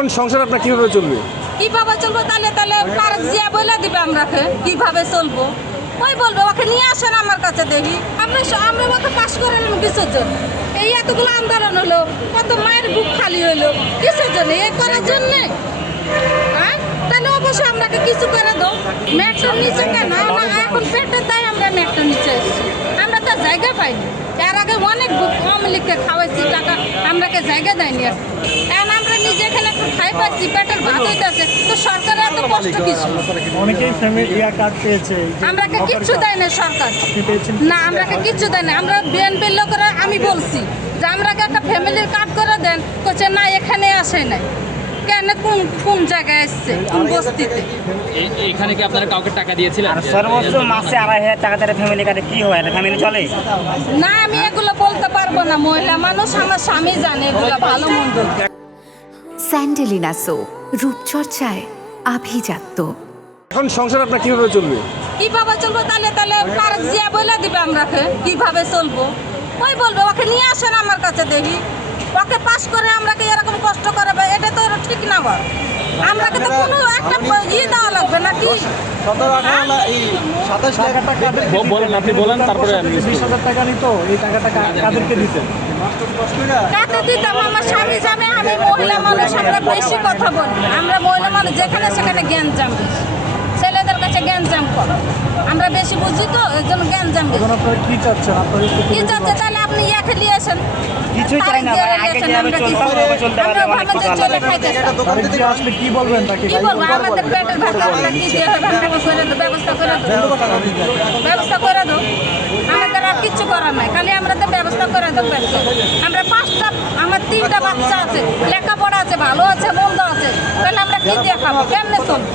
এখন সংসার আপনার কিভাবে চলবে? কিভাবে চলবো? তাহলে পার্ক জিয়া বলে দিবে আমরাকে কিভাবে চলবো। ওই বলবে ওকে নিয়ে আসেন আমার কাছে দেখি। আমরা ওকে পাশ করে নিলাম কিসের জন্য? এই এতগুলো আন্দোলন হলো, কত মায়ের বুক খালি হলো কিসের জন্য? এই করার জন্যে। হ্যাঁ, তাহলে অবশ্যই আমরাকে কিছু করে দাও। মেট্রোর নিচে কেন? এখন পেটের দায় আমরা মেট্রোর নিচে এসেছি। আমরা তো জায়গা পাইনি। এর আগে অনেক আওয়ামী লীগকে খাওয়াইছি, টাকা আমরাকে জায়গা দেয়নি। এখন আমরা নিজে এখানে একটু খাই পাচ্ছি, পেটের ভাত হইতেছে, তো সরকারের এত কষ্ট কিছু। অনেকেই কার্ড পেয়েছে, আমরাকে কিচ্ছু দেয় না সরকার। না, আমরাকে কিচ্ছু দেয় না। আমরা বিএনপির লোকেরা আমি বলছি যে আমরাকে একটা ফ্যামিলির কার্ড করে দেন, বলছে না এখানে আসে নাই। কেন? কোন জায়গায় এসছে? কোন বস্তিতে? এখানে কি আপনারা কাউকে টাকা দিয়েছিলেন? সর্বোচ্চ মাসে 2,500 টাকা তারা ফ্যামিলি কার্ডে কি হয়? ফ্যামিলি চলে না, আমি এগুলো বলতে পারবো না। মহিলা মানুষ, আমার স্বামী জানে এগুলো ভালো মন্দ। স্যান্ডেলিনা সো, রূপচর্চায় আভিজাত্য। এখন সংসার আপনার কিভাবে চলবে? কিভাবে চলবো? তাহলে পার্ক জিয়া বলে দিবে আমরাকে কিভাবে চলবো। ওই বলবে ওকে নিয়ে আসেন আমার কাছে দেখি। ওকে পাশ করে আমরাকে এরকম কষ্ট করাবে, এটা তো ঠিক না। আমরাকে তো কোনো একটা দেওয়া লাগবে নাকি? বলেন, আপনি বলেন, তারপরে 20,000 টাকা নিত। এই টাকাটা কাদেরকে দিতেন? কাতে দিতাম আমার স্বামী জানে। আমি মহিলা মানুষ, আমরা বেশি কথা বলি। আমরা মহিলা মানুষ, যেখানে সেখানে জ্ঞানজাম বেশি। ছেলেদের কাছে জ্ঞানজাম কম, আমরা বেশি বুঝি তো, এর জন্য জ্ঞানজাম বেশি। এখন আপনারা কি চাচ্ছেন? আপনারা কি চাচ্ছে? তাহলে আপনি ইয়াকে নিয়ে আসেন। কিছুই চাই না, আগে যেভাবে চলতে হবে ওভাবে চলতে পারলে অনেক কথা চলে খাইতেছি। আগে আসলে কি বলবেন তাকে? কি বলবো? আমাদের পেটের ভাত আমরা কি দিয়ে ব্যবস্থা করে দাও, ব্যবস্থা করে দাও। আমাদের আর কিচ্ছু করার নাই, খালি আমরা তো ব্যবস্থা করে দাও। আমরা আমার 3টা বাচ্চা আছে, লেখাপড়া আছে, ভালো আছে, মন্দ আছে, তাহলে আমরা কি দিয়ে খাবো? কেমনে চলবো?